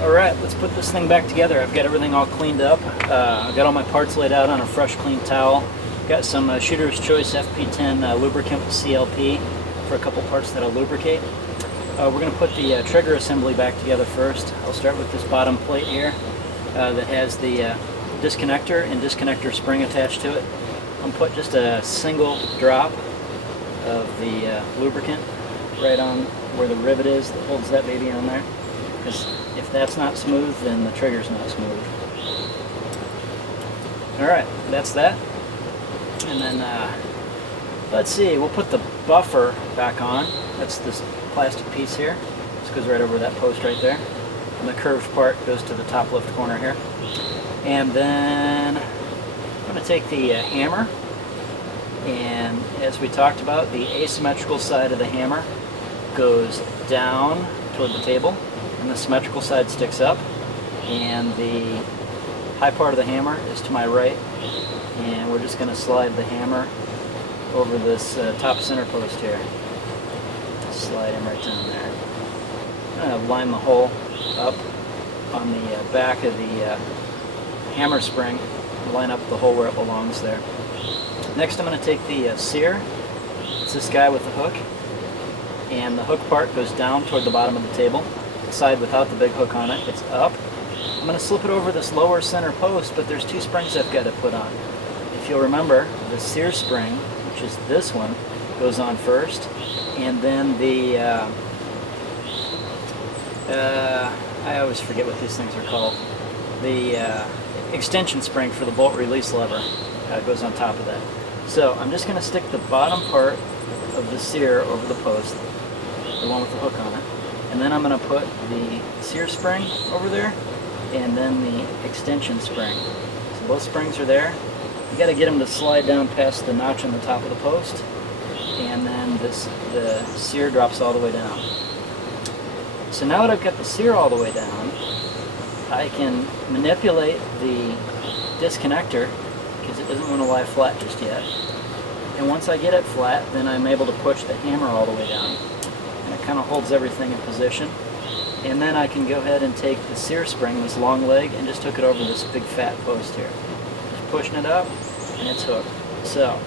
Alright, let's put this thing back together. I've got everything all cleaned up. I've got all my parts laid out on a fresh, clean towel. Got some Shooter's Choice FP10 lubricant with CLP for a couple parts that I'll lubricate. We're going to put the trigger assembly back together first. I'll start with this bottom plate here that has the disconnector and disconnector spring attached to it. I'm going to put just a single drop of the lubricant right on where the rivet is that holds that baby on there. Because if that's not smooth, then the trigger's not smooth. Alright, that's that. And then, let's see, we'll put the buffer back on. That's this plastic piece here. This goes right over that post right there. And the curved part goes to the top left corner here. And then I'm going to take the hammer, and as we talked about, the asymmetrical side of the hammer goes down toward the table, and the symmetrical side sticks up, and the high part of the hammer is to my right, and we're just going to slide the hammer over this top center post here. Slide him right down there. I'm going to line the hole up on the back of the hammer spring, line up the hole where it belongs there. Next I'm going to take the sear. It's this guy with the hook, and the hook part goes down toward the bottom of the table. The side without the big hook on it, it's up. I'm going to slip it over this lower center post, but there's two springs I've got to put on. If you'll remember, the sear spring, which is this one, goes on first, and then the I always forget what these things are called. The extension spring for the bolt release lever goes on top of that. So I'm just going to stick the bottom part of the sear over the post, the one with the hook on it, and then I'm going to put the sear spring over there, and then the extension spring. So both springs are there. You got to get them to slide down past the notch on the top of the post, and then the sear drops all the way down. So now that I've got the sear all the way down, I can manipulate the disconnector because it doesn't want to lie flat just yet. And once I get it flat, then I'm able to push the hammer all the way down. And it kind of holds everything in position. And then I can go ahead and take the sear spring, this long leg, and just hook it over this big fat post here. Just pushing it up, and it's hooked. So,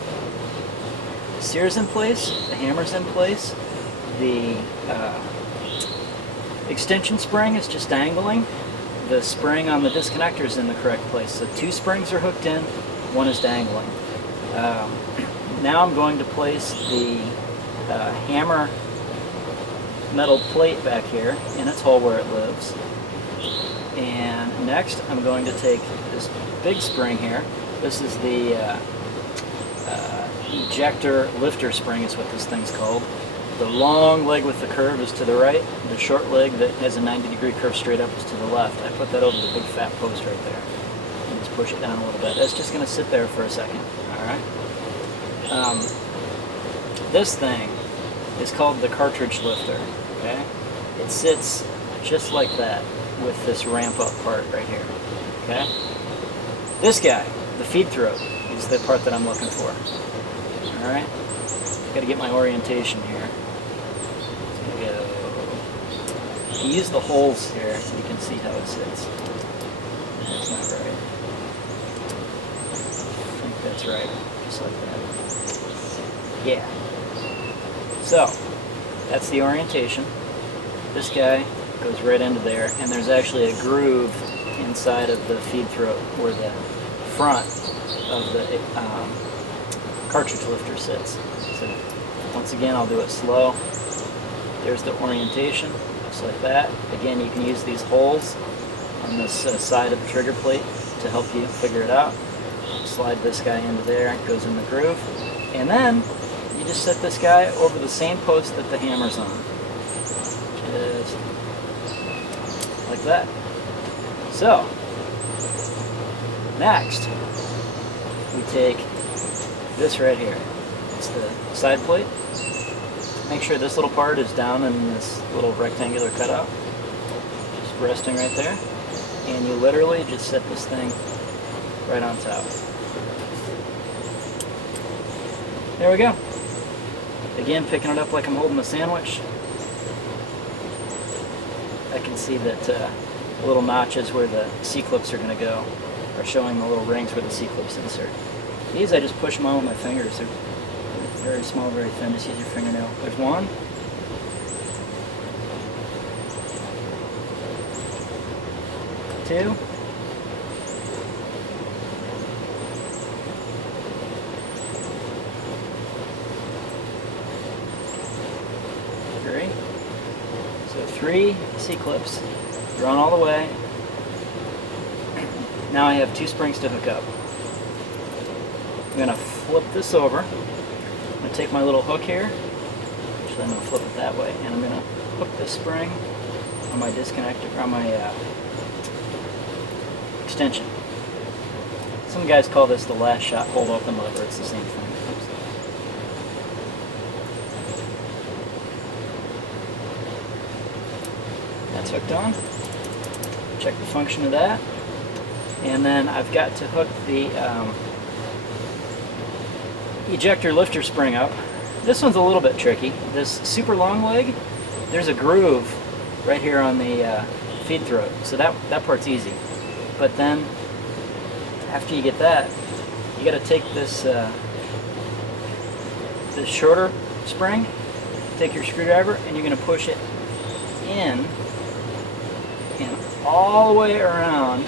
the sear's in place, the hammer's in place, the extension spring is just dangling, the spring on the disconnector is in the correct place. So two springs are hooked in, one is dangling. Now I'm going to place the hammer metal plate back here in its hole where it lives. And next I'm going to take this big spring here. This is the ejector lifter spring is what this thing's called. The long leg with the curve is to the right. The short leg that has a 90-degree curve straight up is to the left. I put that over the big fat post right there. And just push it down a little bit. That's just going to sit there for a second. Alright? This thing is called the cartridge lifter. Okay? It sits just like that with this ramp up part right here. Okay? This guy, the feed throat, is the part that I'm looking for. Alright? Got to get my orientation here. If you use the holes here, you can see how it sits. That's not right. I think that's right. Just like that. Yeah. So, that's the orientation. This guy goes right into there, and there's actually a groove inside of the feed throat where the front of the cartridge lifter sits. So, once again, I'll do it slow. There's the orientation, just like that. Again, you can use these holes on this side of the trigger plate to help you figure it out. Slide this guy into there, it goes in the groove. And then, you just set this guy over the same post that the hammer's on. Just like that. So, next, we take this right here. It's the side plate. Make sure this little part is down in this little rectangular cutout. Just resting right there. And you literally just set this thing right on top. There we go. Again, picking it up like I'm holding a sandwich. I can see that the little notches where the C-clips are going to go are showing the little rings where the C-clips insert. These I just push them on with my fingers. They're very small, very thin. Just use your fingernail. There's one. Two. Three. So 3 C-clips drawn all the way. Now I have 2 springs to hook up. I'm going to flip this over. I'm going to take my little hook here. Actually, I'm going to flip it that way, and I'm going to hook this spring on my disconnector, on my extension. Some guys call this the last shot hold open lever. It's the same thing. Oops. That's hooked on. Check the function of that. And then I've got to hook the ejector lifter spring up. This one's a little bit tricky. This super long leg, there's a groove right here on the feed throat, so that part's easy. But then after you get that, you got to take this this shorter spring, take your screwdriver, and you're going to push it in and all the way around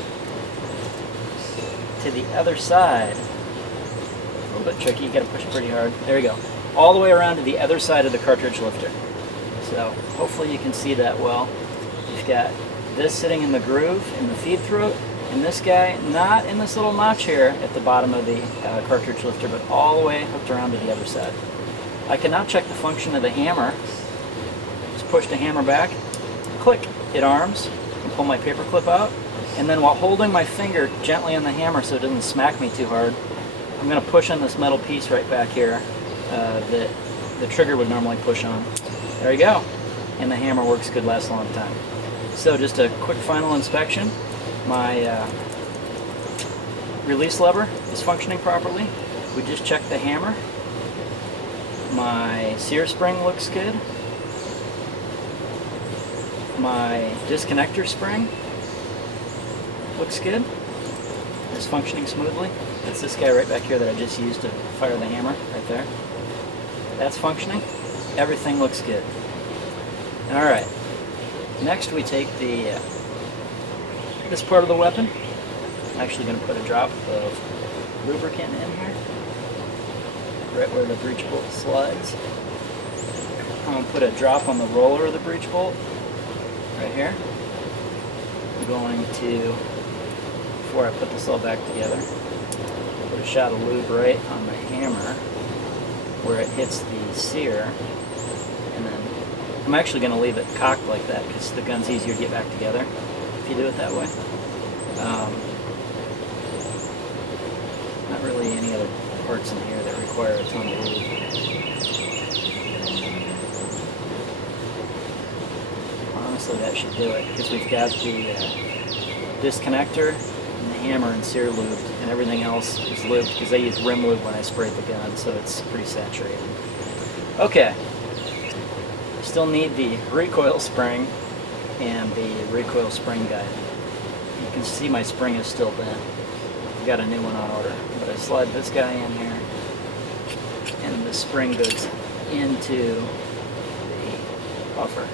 to the other side. A little bit tricky, you got to push it pretty hard. There you go. All the way around to the other side of the cartridge lifter. So hopefully you can see that well. You've got this sitting in the groove in the feed throat, and this guy not in this little notch here at the bottom of the cartridge lifter, but all the way hooked around to the other side. I can now check the function of the hammer. Just push the hammer back, click, it arms, and pull my paper clip out. And then while holding my finger gently on the hammer so it doesn't smack me too hard, I'm going to push on this metal piece right back here that the trigger would normally push on. There you go. And the hammer works good, lasts a long time. So just a quick final inspection. My release lever is functioning properly. We just checked the hammer. My sear spring looks good. My disconnector spring looks good. It's functioning smoothly. That's this guy right back here that I just used to fire the hammer, right there. That's functioning. Everything looks good. Alright. Next we take the this part of the weapon. I'm actually going to put a drop of lubricant in here, right where the breech bolt slides. I'm going to put a drop on the roller of the breech bolt, right here. I'm going to, before I put this all back together, put a shot of lube right on the hammer where it hits the sear, and then I'm actually going to leave it cocked like that because the gun's easier to get back together if you do it that way. Not really any other parts in here that require a ton of lube. Honestly, that should do it because we've got the disconnector and the hammer and sear lubed, and everything else is lubed because I use rim lube when I sprayed the gun, so it's pretty saturated. Okay. Still need the recoil spring and the recoil spring guide. You can see my spring is still bent. I've got a new one on order, but I slide this guy in here, and the spring goes into the buffer.